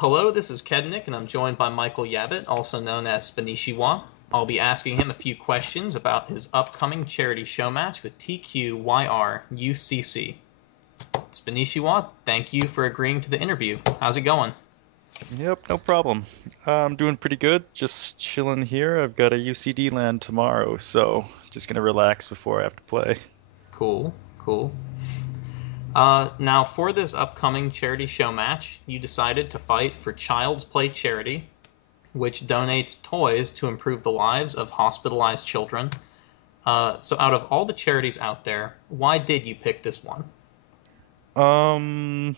Hello, this is Kednick, and I'm joined by Michael Yabbitt, also known as Spanishiwa. I'll be asking him a few questions about his upcoming charity show match with tQyrUseCC. Spanishiwa, thank you for agreeing to the interview. How's it going? Yep, no problem. I'm doing pretty good. Just chilling here. I've got a UCD land tomorrow, so just gonna relax before I have to play. Cool, cool. Now, for this upcoming charity show match, you decided to fight for Child's Play Charity, which donates toys to improve the lives of hospitalized children. So, out of all the charities out there, why did you pick this one? Um,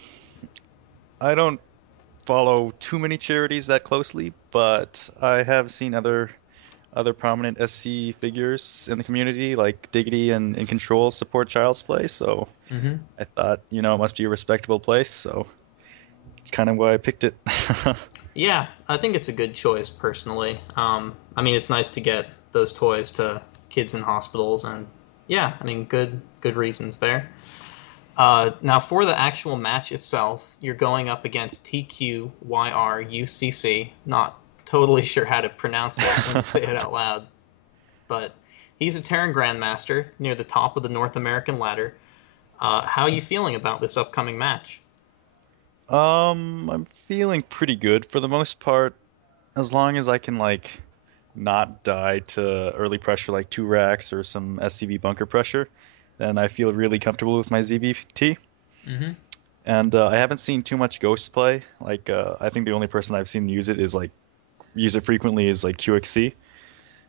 I don't follow too many charities that closely, but I have seen other prominent SC figures in the community, like Diggity and In Control, support Child's Play. So Mm-hmm. I thought, it must be a respectable place. So it's kind of why I picked it. Yeah, I think it's a good choice personally. I mean, it's nice to get those toys to kids in hospitals, and yeah, I mean, good reasons there. Now, for the actual match itself, you're going up against tQyrUCC. Not totally sure how to pronounce that when you say it out loud, but he's a Terran Grandmaster near the top of the North American ladder. How are you feeling about this upcoming match? I'm feeling pretty good for the most part, as long as I can not die to early pressure like two racks or some SCV bunker pressure, then I feel really comfortable with my ZBT. Mm-hmm. And I haven't seen too much Ghost play. I think the only person I've seen use it is use it frequently is like QXC.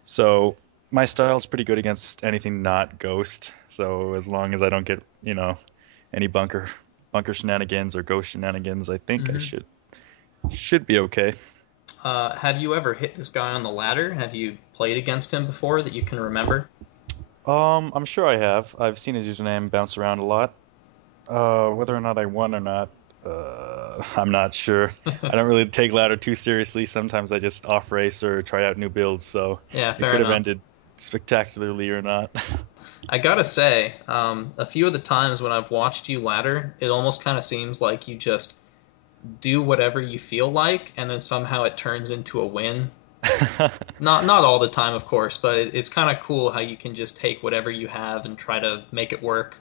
So my style is pretty good against anything not Ghost. So as long as I don't get, any bunker shenanigans or Ghost shenanigans, I think I Mm-hmm. should be okay. Have you ever hit this guy on the ladder? Have you played against him before that you can remember? I'm sure I have. I've seen his username bounce around a lot. Whether or not I won or not, I'm not sure. I don't really take ladder too seriously. Sometimes I just off race or try out new builds, so Yeah, it fair could have enough. ended spectacularly or not. I gotta say, a few of the times when I've watched you ladder, it almost kind of seems like you just do whatever you feel like, and then somehow it turns into a win. Not all the time, of course, but it's kind of cool how you can just take whatever you have and try to make it work.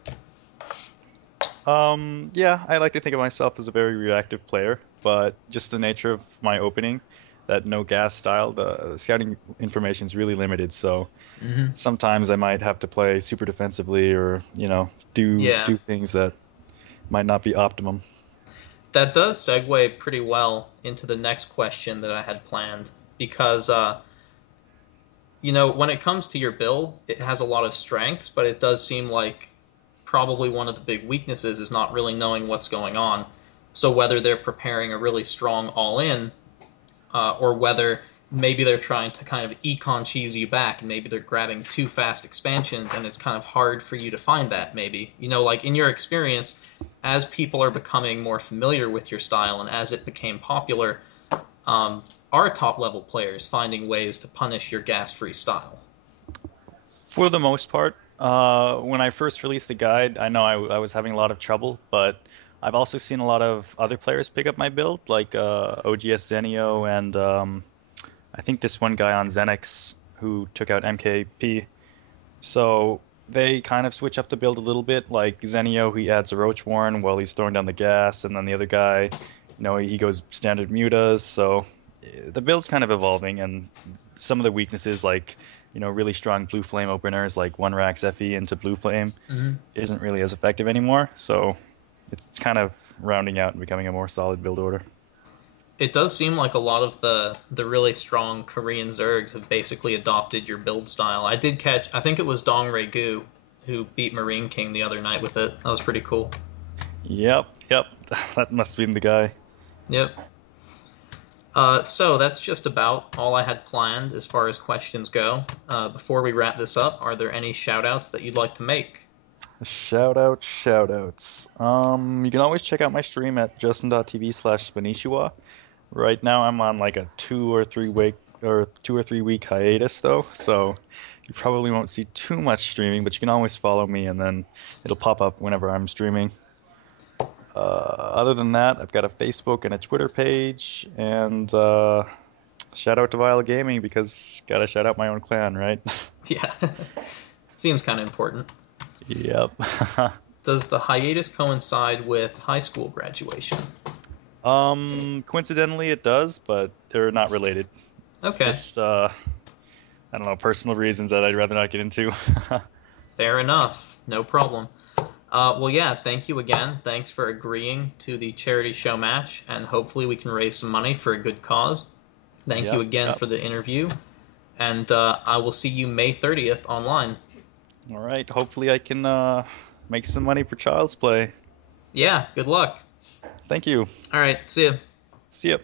Yeah, I like to think of myself as a very reactive player, but just the nature of my opening, that no gas style, the scouting information is really limited, so Hmm. sometimes I might have to play super defensively or, Yeah, do things that might not be optimum. that does segue pretty well into the next question that I had planned because when it comes to your build, it has a lot of strengths, but it does seem like probably one of the big weaknesses is not really knowing what's going on. So whether they're preparing a really strong all in, or whether maybe they're trying to kind of econ cheese you back, and maybe they're grabbing too fast expansions, and it's kind of hard for you to find that. Maybe like in your experience, as people are becoming more familiar with your style, and as it became popular, um, are top level players finding ways to punish your gas free style? For the most part, when I first released the guide, I know I was having a lot of trouble, but I've also seen a lot of other players pick up my build, like OGS Zenio and I think this one guy on Zenix who took out MKP. So they kind of switch up the build a little bit. Like Zenio, he adds a Roach Warren while he's throwing down the gas, and then the other guy, he goes standard mutas. So the build's kind of evolving, and some of the weaknesses, like really strong blue flame openers, like one racks FE into blue flame, Mm-hmm. isn't really as effective anymore. So it's kind of rounding out and becoming a more solid build order. It does seem like a lot of the really strong Korean Zergs have basically adopted your build style. I did catch, I think it was Dong Gu who beat Marine King the other night with it. That was pretty cool. Yep, yep, that must have been the guy. Yep. So that's just about all I had planned as far as questions go. Before we wrap this up, are there any shout outs that you'd like to make? Shout outs. You can always check out my stream at justin.tv/Spanishiwa. Right now I'm on like a 2 or 3 week hiatus though, so you probably won't see too much streaming, but you can always follow me and then it'll pop up whenever I'm streaming. Other than that, I've got a Facebook and a Twitter page, and shout out to Vile Gaming because gotta shout out my own clan, right? Yeah, seems kind of important. Yep. Does the hiatus coincide with high school graduation? Coincidentally it does, but they're not related. It's Okay, just I don't know, personal reasons that I'd rather not get into. fair enough. No problem. Well, yeah, thank you again. Thanks for agreeing to the charity show match, and hopefully we can raise some money for a good cause. Thank you Yep, again yep. for the interview, and I will see you May 30th online. All right. Hopefully I can make some money for Child's Play. Yeah, good luck. Thank you. All right, see ya. See ya.